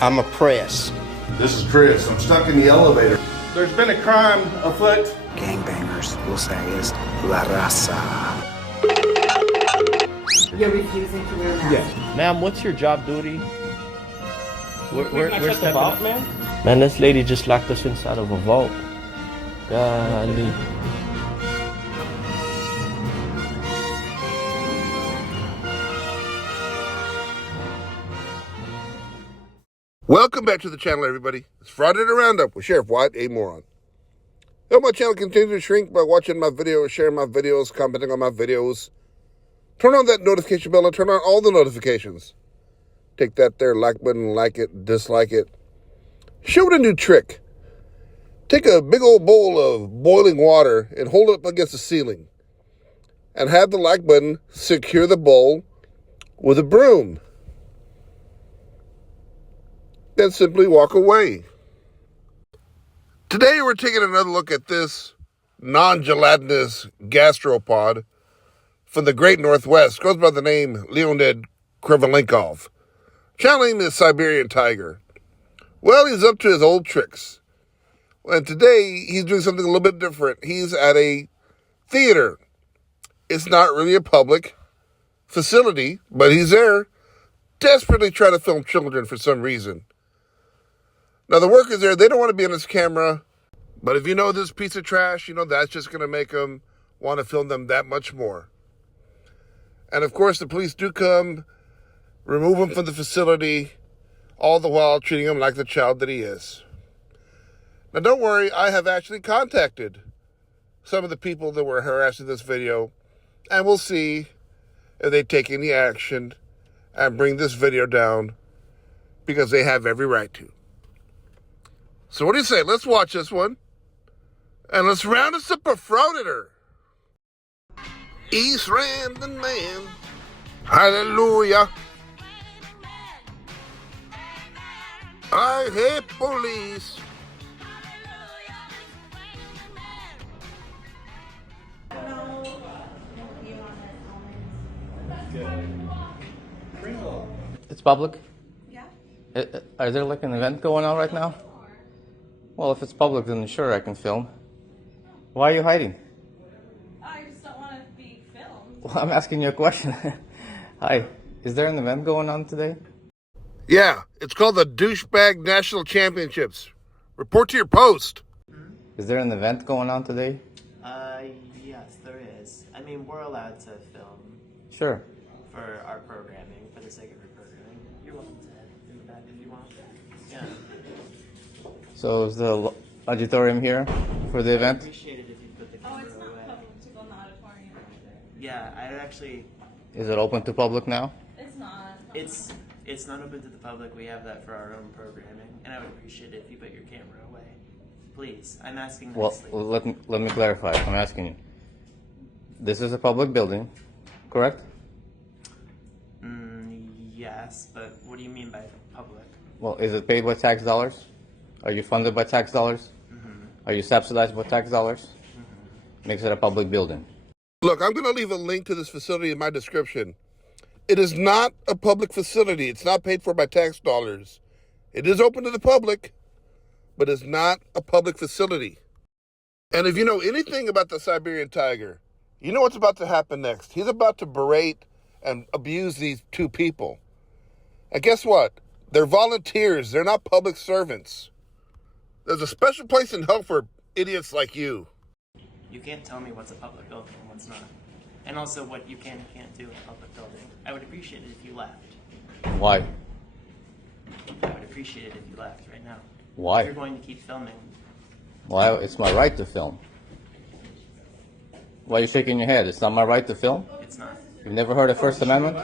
I'm oppressed. This is Chris. I'm stuck in the elevator. There's been a crime afoot. Gangbangers will say is La Raza. You're refusing to wear a mask? Yeah. Ma'am, what's your job duty? We're the vault, man? Man, this lady just locked us inside of a vault. Golly. Welcome back to the channel, everybody. It's Friday the Roundup with Sheriff White, a moron. Help my channel continue to shrink by watching my videos, sharing my videos, commenting on my videos. Turn on that notification bell and turn on all the notifications. Take that there like button, like it, dislike it. Show it a new trick. Take a big old bowl of boiling water and hold it up against the ceiling. And have the like button secure the bowl with a broom. Then simply walk away. Today we're taking another look at this non-gelatinous gastropod from the Great Northwest. Goes by the name Leonid Krivolinkov. Channel name is Siberian Tiger. Well, he's up to his old tricks. And today he's doing something a little bit different. He's at a theater. It's not really a public facility, but he's there desperately trying to film children for some reason. Now, the workers there, they don't want to be on this camera, but if you know this piece of trash, you know that's just going to make them want to film them that much more. And, of course, the police do come, remove him from the facility, all the while treating him like the child that he is. Now, don't worry, I have actually contacted some of the people that were harassing this video, and we'll see if they take any action and bring this video down, because they have every right to. So what do you say? Let's watch this one. And let's round us up a frauditor. East Random Man. Hallelujah. I hate police. It's public? Yeah. Is there like an event going on right now? Well, if it's public, then sure, I can film. Why are you hiding? I just don't want to be filmed. Well, I'm asking you a question. Hi, is there an event going on today? Yeah, it's called the Douchebag National Championships. Report to your post. Is there an event going on today? Yes, there is. I mean, we're allowed to film Sure. for our programming, for the sake of our programming. You're welcome to do that if you want. Yeah. So is the auditorium here for the I'd event? appreciate it if you put the Oh, camera it's not away. public to go in the auditorium either. Yeah, I'd actually. Is it open to public now? It's not. It's not open to the public. We have that for our own programming, and I would appreciate it if you put your camera away. Please, I'm asking Well, nicely. let me clarify. I'm asking you. This is a public building, correct? Yes, but what do you mean by public? Well, is it paid by tax dollars? Are you funded by tax dollars? Are you subsidized by tax dollars? Makes it a public building. Look, I'm going to leave a link to this facility in my description. It is not a public facility. It's not paid for by tax dollars. It is open to the public, but it's not a public facility. And if you know anything about the Siberian Tiger, you know what's about to happen next. He's about to berate and abuse these two people. And guess what? They're volunteers. They're not public servants. There's a special place in hell for idiots like you. You can't tell me what's a public building and what's not. And also what you can and can't do in a public building. I would appreciate it if you left. Why? I would appreciate it if you left right now. Why? If you're going to keep filming. Well, it's my right to film. Why are you shaking your head? It's not my right to film? It's not. You've never heard of First Amendment?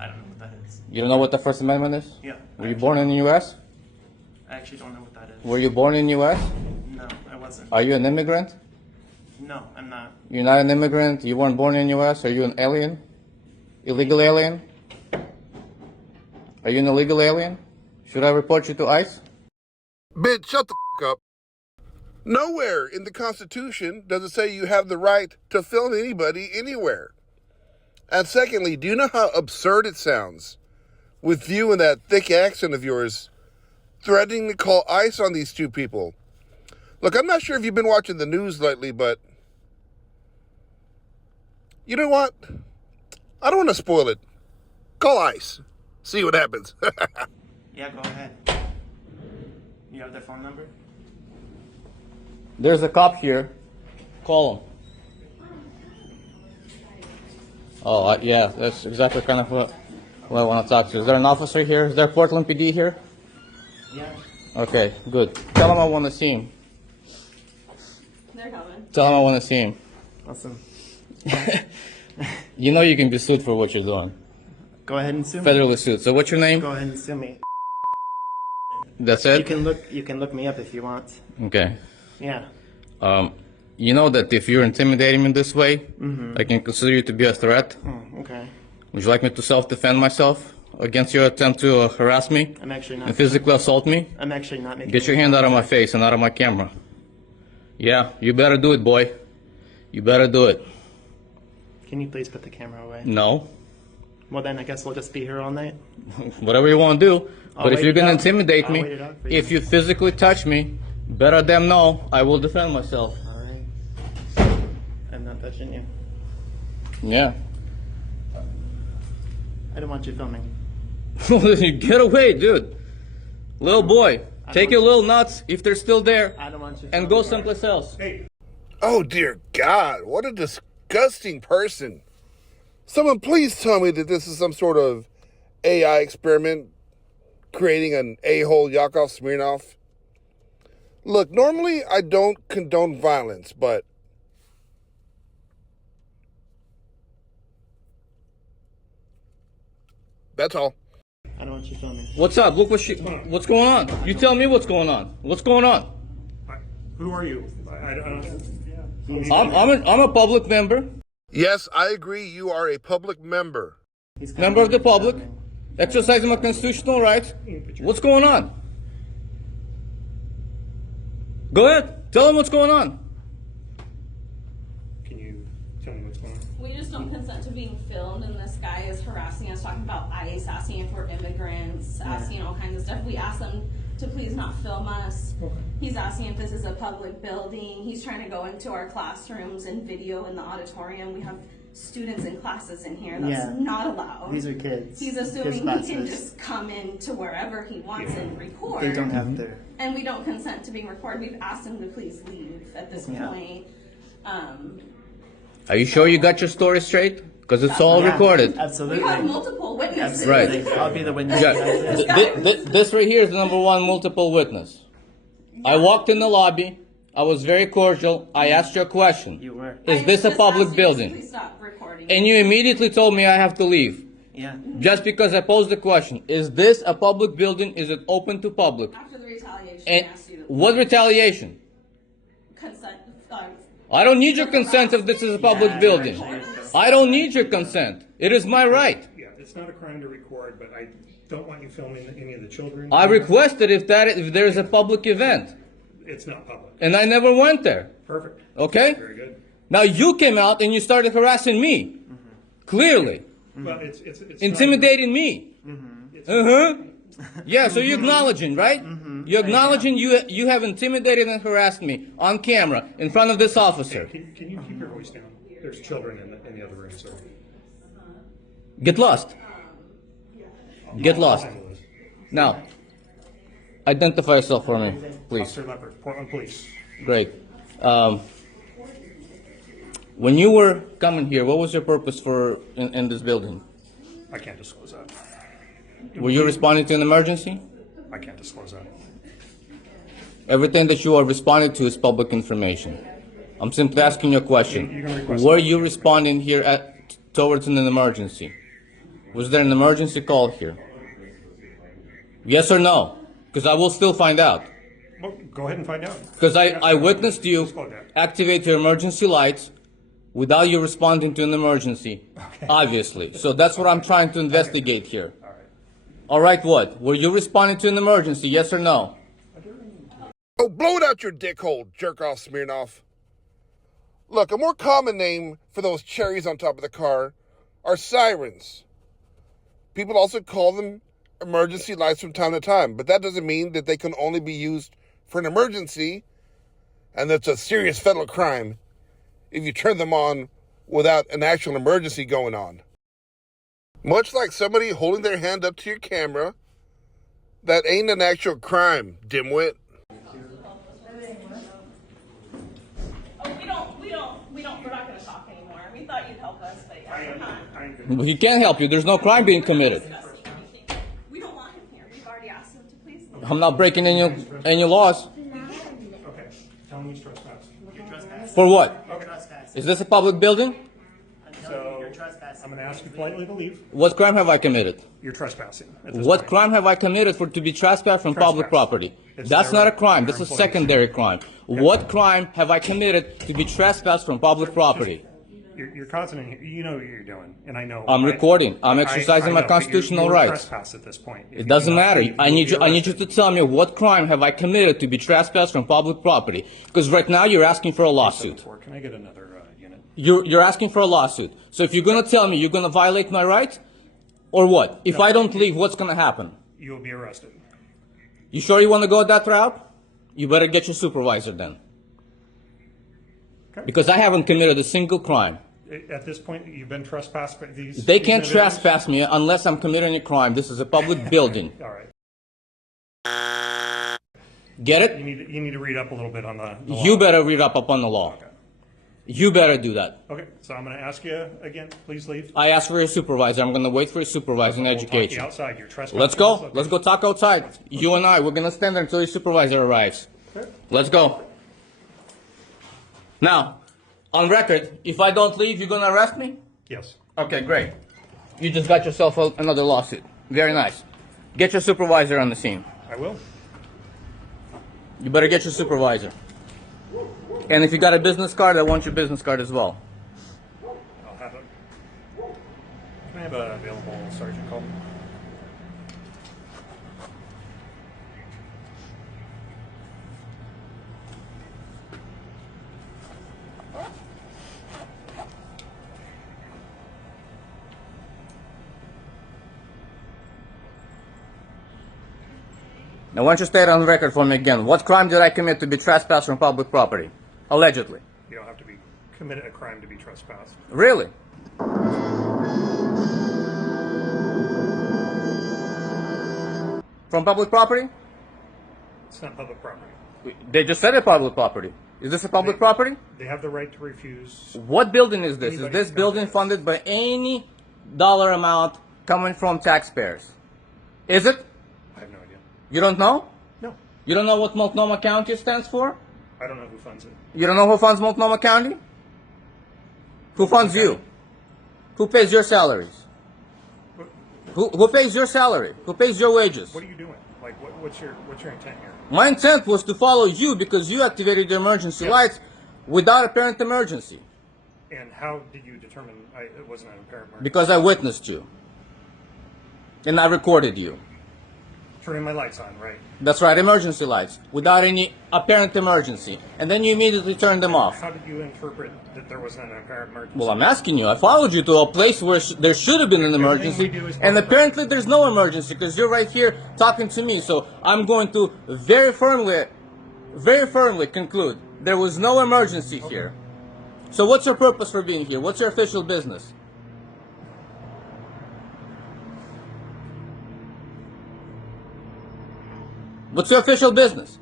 I don't know what that is. You don't know what the First Amendment is? Yeah. Were you born in the U.S.? I actually don't know what that is. Were you born in the U.S.? No, I wasn't. Are you an immigrant? No, I'm not. You're not an immigrant? You weren't born in the U.S.? Are you an alien? Illegal alien? Are you an illegal alien? Should I report you to ICE? Bitch, shut the f*** up. Nowhere in the Constitution does it say you have the right to film anybody anywhere. And secondly, do you know how absurd it sounds with you and that thick accent of yours threatening to call ICE on these two people. Look, I'm not sure if you've been watching the news lately, but you know what? I don't want to spoil it. Call ICE. See what happens. Yeah, go ahead. You have their phone number? There's a cop here. Call him. Oh, yeah, that's exactly kind of what I want to talk to. Is there an officer here? Is there Portland PD here? Yeah. Okay, good. Tell him I want to see him. They're coming. Tell him I want to see him. Awesome. You know you can be sued for what you're doing. Go ahead and sue me. Federally sued. So what's your name? Go ahead and sue me. That's it? You can look me up if you want. Okay. Yeah. You know that if you're intimidating me this way, I can consider you to be a threat. Oh, okay. Would you like me to self-defend myself against your attempt to harass me I'm actually not. and physically assault me? I'm actually not making. Get your hand out of my face and out of my camera. Yeah, you better do it, boy. You better do it. Can you please put the camera away? No. Well, then I guess we'll just be here all night. Whatever you want to do. I'll But if wait you're it going to out. intimidate I'll me, wait it out for you. if you physically touch me, better them know I will defend myself. All right. I'm not touching you. Yeah. I don't want you filming. Get away, dude. Little boy, take your little nuts, if they're still there, I don't want you. and filming. go someplace else. Oh, dear God. What a disgusting person. Someone please tell me that this is some sort of AI experiment creating an a-hole Yakov Smirnoff. Look, normally I don't condone violence, but that's all. I don't want you filming. What's up? Look what's going on? You tell me what's going on. What's going on? Who are you? I don't. I'm a public member. Yes, I agree. You are a public member. He's Member of the public, filming. exercising my constitutional rights. What's going on? Go ahead. Tell them what's going on. Can you tell me what's going on? We just don't consent to being filmed, and this guy is harassing us, talking about ICE, asking if we're immigrants, asking all kinds of stuff. We asked him to please not film us. Okay. He's asking if this is a public building. He's trying to go into our classrooms and video in the auditorium. We have students and classes in here. That's Yeah. not allowed. These are kids. He's Kids' assuming he can classes. just come in to wherever he wants and record. They don't have to. And we don't consent to being recorded. We've asked him to please leave at this Yeah. point. Are you sure you got your story straight? Because it's all Yeah, recorded. Absolutely. We have multiple witnesses. Right. I'll be the witness. Yeah, this right here is the number one multiple witness. I walked in the lobby. I was very cordial. I asked you a question. You were. Is I this a just public asked you to building? Please stop recording. And you immediately told me I have to leave. Yeah. Just because I posed the question. Is this a public building? Is it open to public? After the retaliation, And I asked you to what retaliation? consent. I don't need your consent if this is a public Yeah, building. I don't need your consent. It is my right. Yeah, it's not a crime to record, but I don't want you filming any of the children. I requested if there is a public event. It's not public. And I never went there. Perfect. Okay? Very good. Now you came out and you started harassing me. Clearly. Well, it's Intimidating me. Uh-huh. Yeah, so you're acknowledging, right? You're acknowledging you have intimidated and harassed me on camera in front of this officer. Can you keep your voice down? There's children in the other room, so. Get lost. Get lost. Handle this. Now, identify yourself for me, please. Officer Leopard, Portland Police. Great. When you were coming here, what was your purpose in this building? I can't disclose that. Were you responding to an emergency? I can't disclose that. Everything that you are responding to is public information. I'm simply asking you a You question. can request Were that. you responding here towards an emergency? Was there an emergency call here? Yes or no? Because I will still find out. Well, go ahead and find out. Because I witnessed you Disclose that. activate your emergency lights without you responding to an emergency, obviously. So that's what I'm trying to investigate here. All right, what? Were you responding to an emergency, yes or no? Oh, blow it out your dick hole, jerk off Smirnoff. Look, a more common name for those cherries on top of the car are sirens. People also call them emergency lights from time to time, but that doesn't mean that they can only be used for an emergency, and that's a serious federal crime if you turn them on without an actual emergency going on. Much like somebody holding their hand up to your camera, that ain't an actual crime, dimwit. We're not going to talk anymore. We thought you'd help us, but yeah, we're not. He can't help you. There's no crime being committed. We don't want him here. We've already asked him to please leave. I'm not breaking any laws. Okay, tell him he's trespassing. You're trespassing. For what? You're trespassing. Is this a public building? I'm telling you, you're trespassing. I'm going to ask you politely to leave. What crime have I committed? You're trespassing. At this What point. crime have I committed to be trespassed from public Trespass. property? It's That's their not a right. crime. They're That's a employees. secondary crime. What crime have I committed to be trespassed from public property? You're causing it. You know what you're doing, and I know. I'm recording. I'm exercising my I know, but constitutional you're rights. Trespass at this point. If It you doesn't do not matter. leave, I you'll need be you to arrested. tell me what crime have I committed to be trespassed from public property? Because right now you're asking for a lawsuit. Can I get another unit? You're asking for a lawsuit. So if you're going to tell me you're going to violate my rights, or what? If I don't leave, what's going to happen? You will be arrested. You sure you want to go that route? You better get your supervisor then. Okay. Because I haven't committed a single crime. At this point, you've been trespassed by these. They these can't individuals? trespass me unless I'm committing a crime. This is a public building. All right. Get it? You need to read up a little bit on the law. You better read up upon the law. Okay. You better do that. Okay. So I'm going to ask you again. Please leave. I asked for your supervisor. I'm going to wait for your supervisor in We'll talk to education. you outside. You're trespassing. Let's go. Let's go talk outside. You and I, we're going to stand there until your supervisor arrives. Okay. Let's go. Now, on record, if I don't leave, you're going to arrest me? Yes. Okay, great. You just got yourself another lawsuit. Very nice. Get your supervisor on the scene. I will. You better get your supervisor. And if you got a business card, I want your business card as well. I'll have it. Can I have a available sergeant call? Now, why don't you state on record for me again, what crime did I commit to be trespassed from public property? Allegedly. You don't have to be committed a crime to be trespassed. Really? From public property? It's not public property. They just said it public property. Is this a public property? They have the right to refuse. What building is this? Is Anybody this can building come to funded by any dollar amount coming from taxpayers? Is it? I have no idea. You don't know? No. You don't know what Multnomah County stands for? I don't know who funds it. You don't know who funds Multnomah County? Who funds you? Who pays your salaries? Who pays your salary? Who pays your wages? What are you doing? Like, what's your intent here? My intent was to follow you because you activated the emergency lights without apparent emergency. And how did you determine it wasn't an apparent emergency? Because I witnessed you. And I recorded you. Turning my lights on, right? That's right, emergency lights, without any apparent emergency. And then you immediately turned them off. How did you interpret that there wasn't an apparent emergency? Well, I'm asking you. I followed you to a place where there should have been an emergency, we do is and public apparently there's no emergency because you're right here talking to me. So I'm going to very firmly conclude there was no emergency here. So what's your purpose for being here? What's your official business? What's your official business?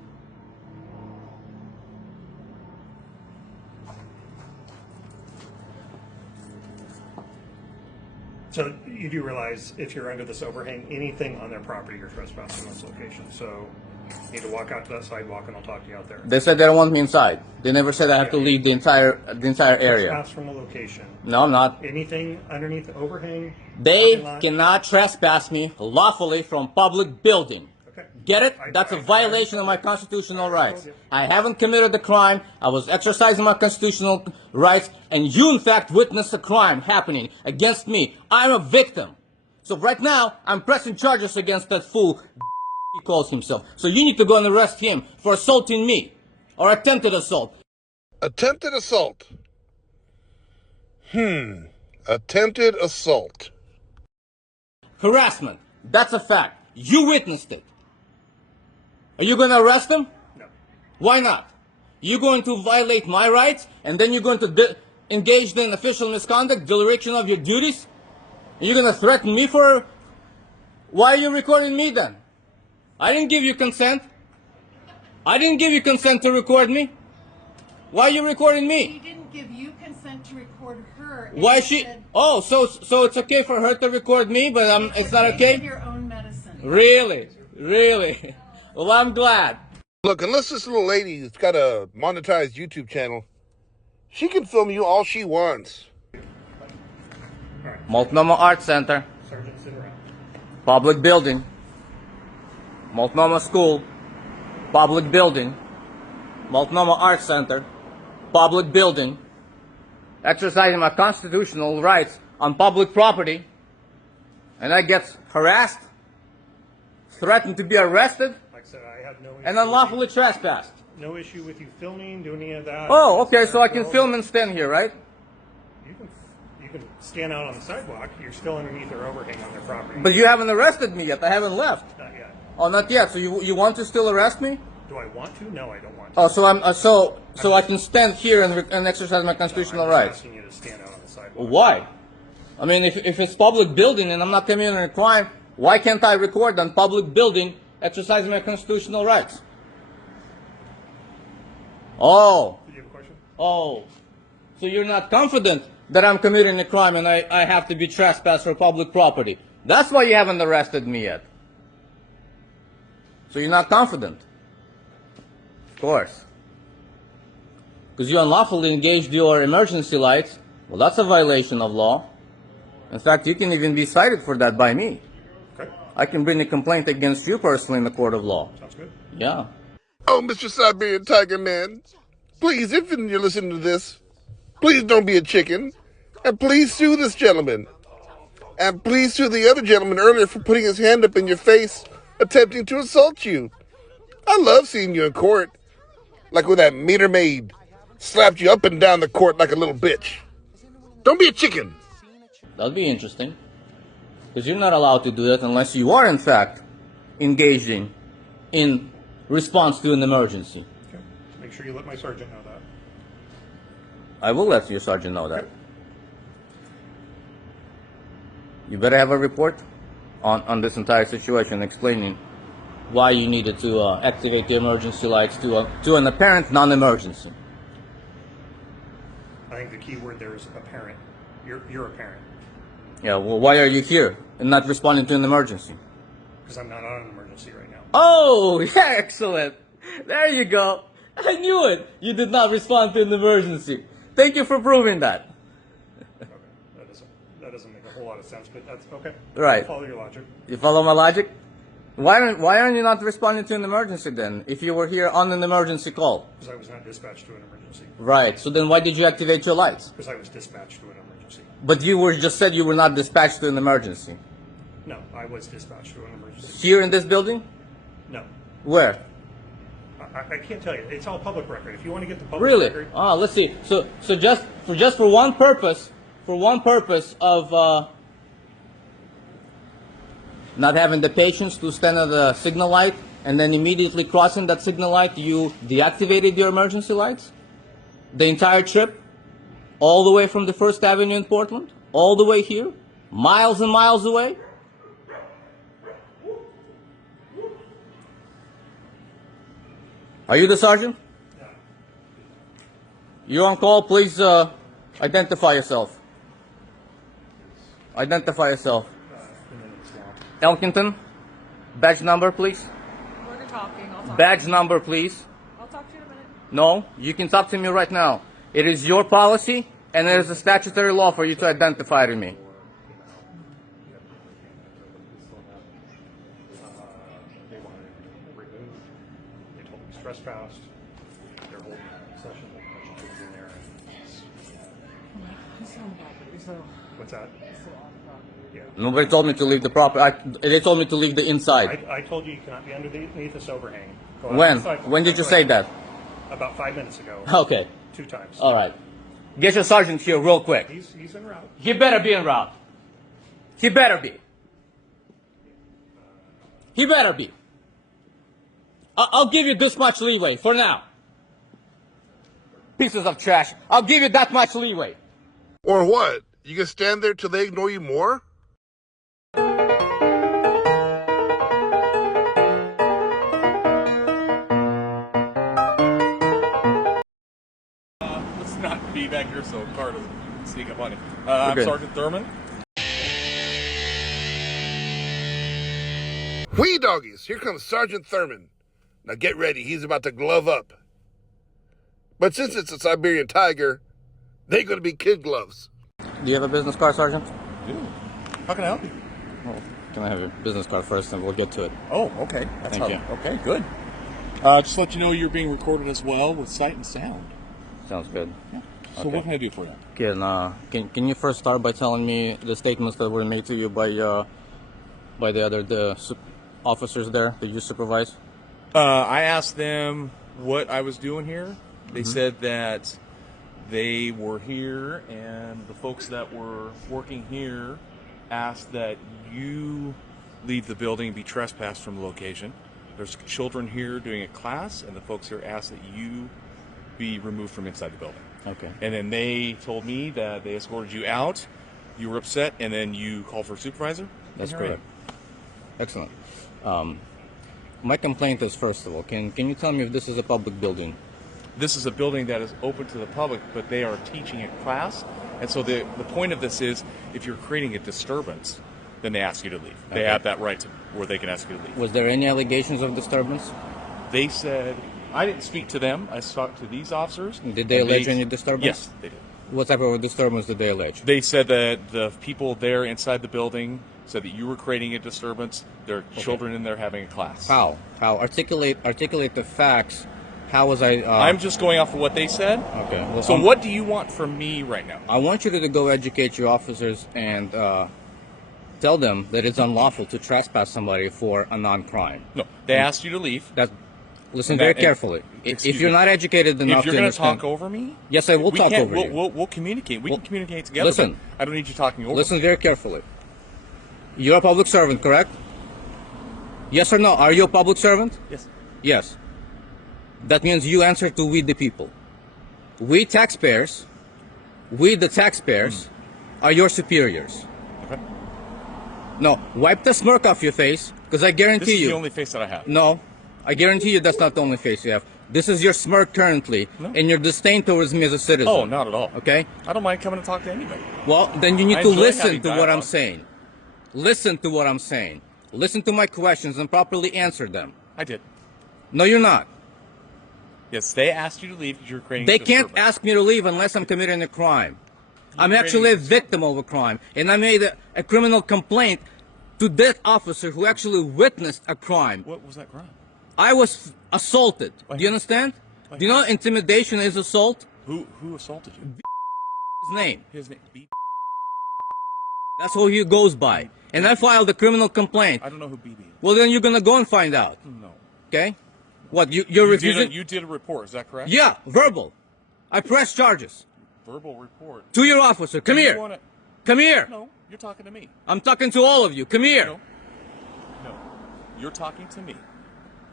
So you do realize if you're under this overhang, anything on their property, you're trespassing on this location. So you need to walk out to that sidewalk, and I'll talk to you out there. They said they don't want me inside. They never said I have to leave the entire area. Trespass from the location. No, I'm not. Anything underneath the overhang. They parking lot. cannot trespass me lawfully from public building. Okay. Get it? That's a violation of my constitutional rights. I haven't committed a crime. I was exercising my constitutional rights, and you, in fact, witnessed a crime happening against me. I'm a victim. So right now, I'm pressing charges against that fool he calls himself. So you need to go and arrest him for assaulting me, or attempted assault. Attempted assault. Attempted assault. Harassment. That's a fact. You witnessed it. Are you going to arrest him? No. Why not? You're going to violate my rights, and then you're going to engage in official misconduct, dereliction of your duties? And you're going to threaten me for... Why are you recording me then? I didn't give you consent. I didn't give you consent to record me. Why are you recording He me? didn't give you consent to record her. and Why you she... said Oh, so it's okay for her to record me, but it's not take okay? your own medicine. Really? Really? Well, I'm glad. Look, unless this little lady has got a monetized YouTube channel, she can film you all she wants. Multnomah Art Center. Sergeant, sit around. Public building. Multnomah School. Public building. Multnomah Art Center. Public building. Exercising my constitutional rights on public property. And I get harassed, threatened to be arrested, Like I said, I have no issue. and unlawfully trespassed. No issue with you filming, doing any of that. Oh, okay, so I can film and stand here, right? You can stand out on the sidewalk. You're still underneath their overhang on their property. But you haven't arrested me yet. I haven't left. Not yet. Oh, not yet. So you want to still arrest me? Do I want to? No, I don't want to. Oh, so I'm so I can stand here and exercise my constitutional I'm rights. asking you to stand out on the sidewalk. Why? I mean, if it's public building and I'm not committing a crime, why can't I record on public building exercising my constitutional rights? Oh, Do you have a question? oh, so you're not confident that I'm committing a crime and I have to be trespassed for public property. That's why you haven't arrested me yet. So you're not confident. Of course. Because you unlawfully engaged your emergency lights. Well, that's a violation of law. In fact, you can even be cited for that by me. Okay. I can bring a complaint against you personally in the court of law. Sounds good. Yeah. Oh, Mr. Siberian Tiger Man, please, if you're listening to this, please don't be a chicken. And please sue this gentleman. And please sue the other gentleman earlier for putting his hand up in your face, attempting to assault you. I love seeing you in court. Like when that meter maid slapped you up and down the court like a little bitch. Don't be a chicken. That'd be interesting. Because you're not allowed to do that unless you are, in fact, engaging in response to an emergency. Okay. Make sure you let my sergeant know that. I will let your sergeant know that. You better have a report on this entire situation explaining why you needed to activate the emergency lights to an apparent non-emergency. I think the key word there is apparent. You're a parent. Yeah, well, why are you here and not responding to an emergency? Because I'm not on an emergency right now. Oh, yeah, excellent. There you go. I knew it. You did not respond to an emergency. Thank you for proving that. Okay. That doesn't make a whole lot of sense, but that's okay. Right. I'll follow your logic. You follow my logic? Why aren't you not responding to an emergency then, if you were here on an emergency call? Because I was not dispatched to an emergency. Right, so then why did you activate your lights? Because I was dispatched to an emergency. But you were just said you were not dispatched to an emergency. No, I was dispatched to an emergency. Here in this building? No. Where? I can't tell you. It's all public record. If you want to get the public Really? record. Ah, let's see. So just for one purpose of not having the patience to stand at the signal light and then immediately crossing that signal light, you deactivated your emergency lights? The entire trip? All the way from the First Avenue in Portland? All the way here? Miles and miles away? Are you the sergeant? You're on call. Please identify yourself. Identify yourself. Elkington, badge number, please. We're talking. I'll talk. Badge number, please. I'll talk to you in a minute. No, you can talk to me right now. It is your policy, and it is a statutory law for you to identify to me. They wanted it removed. They told me it's trespassed. They're holding a session. They put a bunch of kids in there. He's on the property, so What's that? he's still on the property. Yeah. Nobody told me to leave the property. They told me to leave the inside. I told you you cannot be underneath this overhang. Go out When? the sidewalk. When did you say that? About 5 minutes ago. Okay. 2 times. All right. Get your sergeant here real quick. He's en route. He better be en route. He better be. He better be. I'll give you this much leeway for now. Pieces of trash. I'll give you that much leeway. Or what? You can stand there till they ignore you more? Let's not be back here so car doesn't sneak up on you. I'm good. Sergeant Thurman. Whee doggies, here comes Sergeant Thurman. Now get ready, he's about to glove up. But since it's a Siberian Tiger, they're going to be kid gloves. Do you have a business card, Sergeant? Dude, how can I help you? Well, can I have your business card first, and we'll get to it. Oh, okay. Thank you. Okay, good. Just to let you know, you're being recorded as well with sight and sound. Sounds good. Yeah. So Okay. what can I do for you? Can you first start by telling me the statements that were made to you by the other officers there that you supervise? I asked them what I was doing here. They said that they were here, and the folks that were working here asked that you leave the building and be trespassed from the location. There's children here doing a class, and the folks here asked that you be removed from inside the building. Okay. And then they told me that they escorted you out. You were upset, and then you called for a supervisor. That's And here I correct. Excellent. My complaint is, first of all, can you tell me if this is a public building? This is a building that is open to the public, but they are teaching a class. And so the point of this is, if you're creating a disturbance, then they ask you to leave. They Okay. have that right to where they can ask you to leave. Was there any allegations of disturbance? They said, I didn't speak to them. I talked to these officers. Did they and allege any disturbance? Yes, they did. What type of disturbance did they allege? They said that the people there inside the building said that you were creating a disturbance. There are children in there having a class. How? Articulate the facts. How was I? I'm just going off of what they said. Okay. Well, So what do you want from me right now? I want you to go educate your officers and tell them that it's unlawful to trespass somebody for a non-crime. No, they asked you to leave. Listen And very that- carefully. excuse If you're me. not educated enough If you're to going to understand, talk over me, yes, I will we talk can't- over you. We'll communicate. We Well, can communicate together. listen. but I don't need you talking over. Listen very carefully. You're a public servant, correct? Yes or no? Are you a public servant? Yes. Yes. That means you answer to we the people. We taxpayers, are your superiors. Okay. No, wipe the smirk off your face, because I This guarantee is you. the only face that I have. No, I guarantee you that's not the only face you have. This is your smirk currently, No. and your disdain towards me as a citizen. Oh, not at all. Okay? I don't mind coming to talk to anybody. Well, then you need I to enjoy listen having to what I'm dialogue. saying. Listen to what I'm saying. Listen to my questions and properly answer them. I did. No, you're not. Yes, they asked you to leave because you're creating. They a can't disturbance. ask me to leave unless I'm committing a crime. I'm creating actually a a victim of a crime, and I made a criminal complaint to that officer who actually witnessed a crime. What was that crime? I was assaulted. By Do you who? understand? By Do you know intimidation is assault? Who assaulted you? His name. His name. B. That's who he goes by. And I filed a criminal complaint. I don't know who BB is. Well, then you're gonna go and find out. No. Okay? What? You're You refusing? did a report. Is that correct? Yeah, verbal. I press charges Verbal report. to your officer. Come Do you here. wanna- Come here. No, you're talking to me. I'm talking to all of you. Come here. No. No. You're talking to me.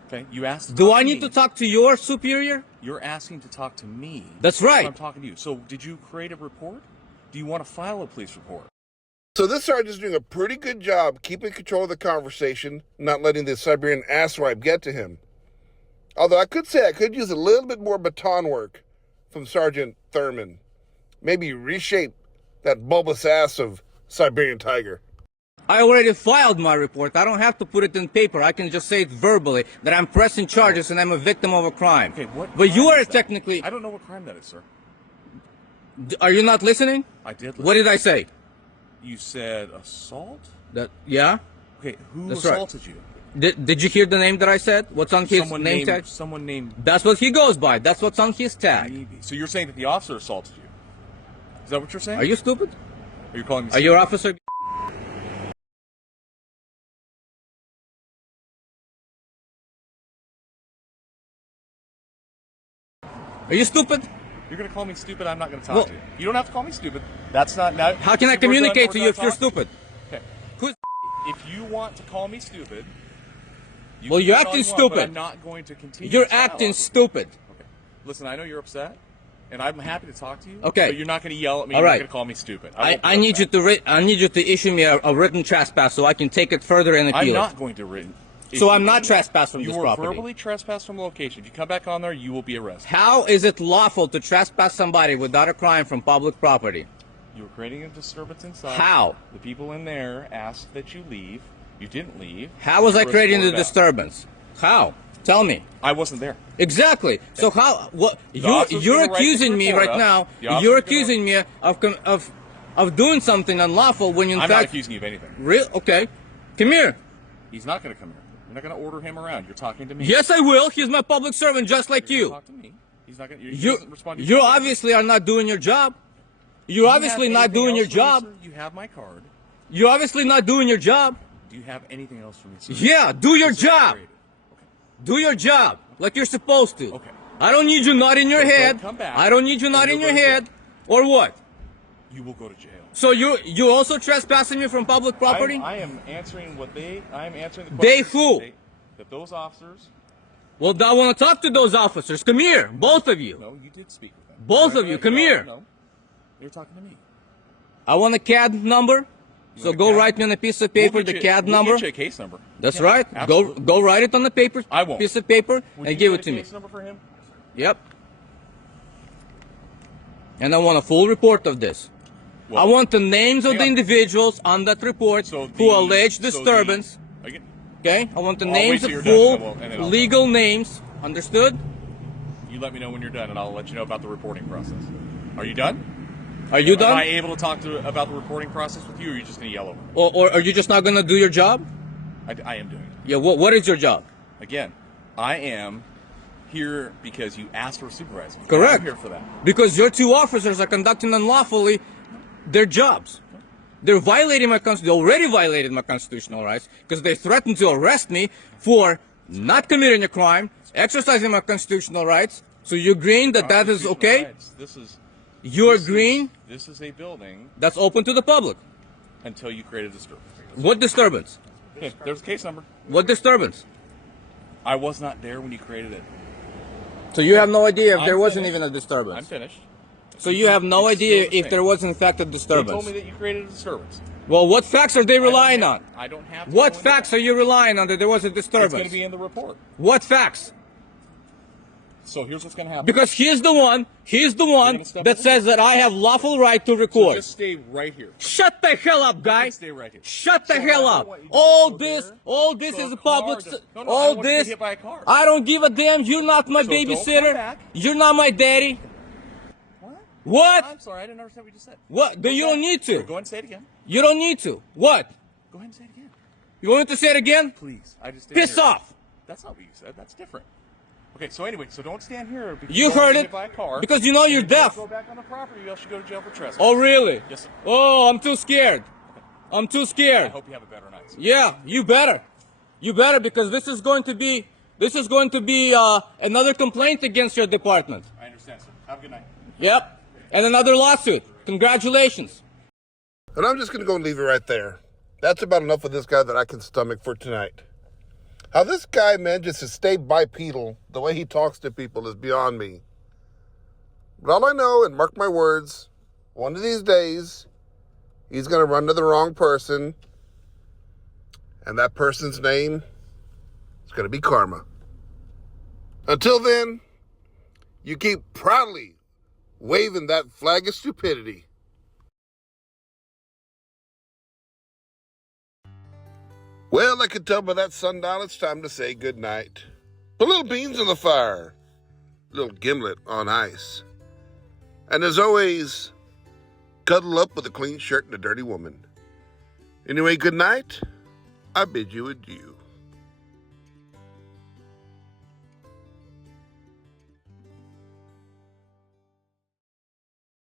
Okay? You asked. Do I need to talk to your superior? You're asking to talk to me. That's right. I'm talking to you. So, did you create a report? Do you want to file a police report? So this sergeant's doing a pretty good job keeping control of the conversation, not letting the Siberian asswipe get to him. Although I could say I could use a little bit more baton work from Sergeant Thurman. Maybe reshape that bulbous ass of Siberian Tiger. I already filed my report. I don't have to put it in paper. I can just say it verbally that I'm pressing charges and I'm a victim of a crime. Okay, what? But you crime are is that? technically. I don't know what crime that is, sir. Are you not listening? I did. What did I say? You said assault? Yeah? Okay, who That's right. assaulted you? Did you hear the name that I said? What's on his Someone name named, tag? Someone named That's what he goes by. That's what's on his tag. maybe. So you're saying that the officer assaulted you? Is that what you're saying? Are you stupid? Are you calling me? Are you an officer? Are you stupid? You're going to call me stupid? I'm not going to talk Well- to you. You don't have to call me stupid. That's not now. How can I we're communicate done- to we're you if done you're talking? stupid? Okay. Who's If you want to call me stupid, You Well, can you're do it all acting you want, but stupid. I'm not going to continue. You're this dialogue acting with you. stupid. Okay. Listen, I know you're upset, and I'm happy to talk to you. Okay. But you're not going to yell at me. All You're right. not going to call me stupid. I need you to issue me a written trespass so I can take it further and appeal I'm it. not going to written. So I'm not trespassed from You this were property. verbally trespassed from the location. If you come back on there, you will be arrested. How is it lawful to trespass somebody without a crime from public property? You were creating a disturbance inside. How? The people in there asked that you leave. You didn't leave. How was You I were creating the escorted out. disturbance? How? Tell me. I wasn't there. Exactly. So how? What? officer's You're gonna write this accusing me report right up. now. The officer's You're gonna- accusing me of doing something unlawful when in I'm not fact. accusing you of anything. Real? Okay. Come here. He's not going to come here. You're not going to order him around. You're talking to me. Yes, I will. He's my public servant, just like You're you. gonna talk to me. He's not going to. He You, doesn't respond to you you. obviously are not doing your job. Do You're you obviously have not anything doing your else for me, job. sir? You have my card. You're obviously not doing your job. Do you have anything else for me, sir? Yeah, do your This is job. creative. Do your job like you're supposed to. Okay. I don't need you not in your So don't head. come back, I don't need you or not you'll in go your to jail. head. Or what? You will go to jail. So you also trespassing me from public property? I am answering what they. I am answering the They questions who? that those officers. Well, I want to talk to those officers. Come here, both of you. No, you did speak with them. Both of you, come here. No, you're talking to me. I want a CAD number. So want a go CAD? write me on a piece of paper We'll the get CAD you, number. We'll get you a case number. That's Yeah, right. absolutely. Go write it on the paper. I won't. Piece of paper Would and you give get it to a me. case number for him? Yep. And I want a full report of this. Well, I want the names of hang the on. individuals on that report So who the- allege so the- disturbance. Again, Okay? I want the I'll wait names till of you're done, full and then I'll- legal names. Understood? you let me know when you're done, and I'll let you know about the reporting process. Are you done? Are you Am done? I able to talk about the reporting process with you, or are you just going to yell over me? Or are you just not going to do your job? I am doing it. Yeah, what is your job? Again, I am here because you asked for a supervisor. Correct. I'm here for that. Because your two officers are conducting unlawfully their jobs. They're violating my constitution. They already violated my constitutional rights because they threatened to arrest me for not committing a crime, exercising my constitutional rights. So you're agreeing that that is okay? Rights. You're this agreeing is- This is a building that's open to the public. until you create a disturbance. What disturbance? Okay, there's a case number. What disturbance? I was not there when you created it. So you have no idea if I'm there wasn't finished. even a I'm disturbance. finished. So you have no It's idea still the if same. there was in fact a They disturbance. told me that you created a disturbance. Well, what facts are they relying on? I don't have to What go into facts that. are you relying on that there was a It's disturbance? going to be in the report. What facts? So here's what's going to happen. Because he's the one gonna step that in? says that I have lawful right to So record. just stay right here. Shut the hell up, guy. Stay right here. Shut the So hell I up. want you to All go this, there. all this So is a a car public. does- No, I all want you to this, get hit by a car. I don't give a damn. You're not my So don't come babysitter. back. You're not my daddy. What? What? I'm sorry, I didn't understand what you just said. What? Then you don't need to. Go ahead and say it again. You don't need to. What? Go ahead and say it again. You want me to say it again? Please. I just didn't Piss hear it. off. That's not what you said. That's different. Okay, so anyway, so don't stand here. Because You don't heard get it hit by a car. because you know you're And if you deaf. Go back on the property. You should go to jail for trespass. Oh, really? Yes, sir. Oh, I'm too scared. I'm too I scared. hope you have a better night. Sir. Yeah, you better. You better, because this is going to be another complaint against your department. I understand, sir. Have a good night. Yep. And another lawsuit. Congratulations. And I'm just going to go and leave it right there. That's about enough of this guy that I can stomach for tonight. How this guy manages to stay bipedal the way he talks to people is beyond me. But all I know, and mark my words, one of these days, he's going to run to the wrong person, and that person's name is going to be Karma. Until then, you keep proudly waving that flag of stupidity. Well, I could tell by that sundial it's time to say goodnight. Put little beans on the fire, little gimlet on ice. And as always, cuddle up with a clean shirt and a dirty woman. Anyway, good night. I bid you adieu.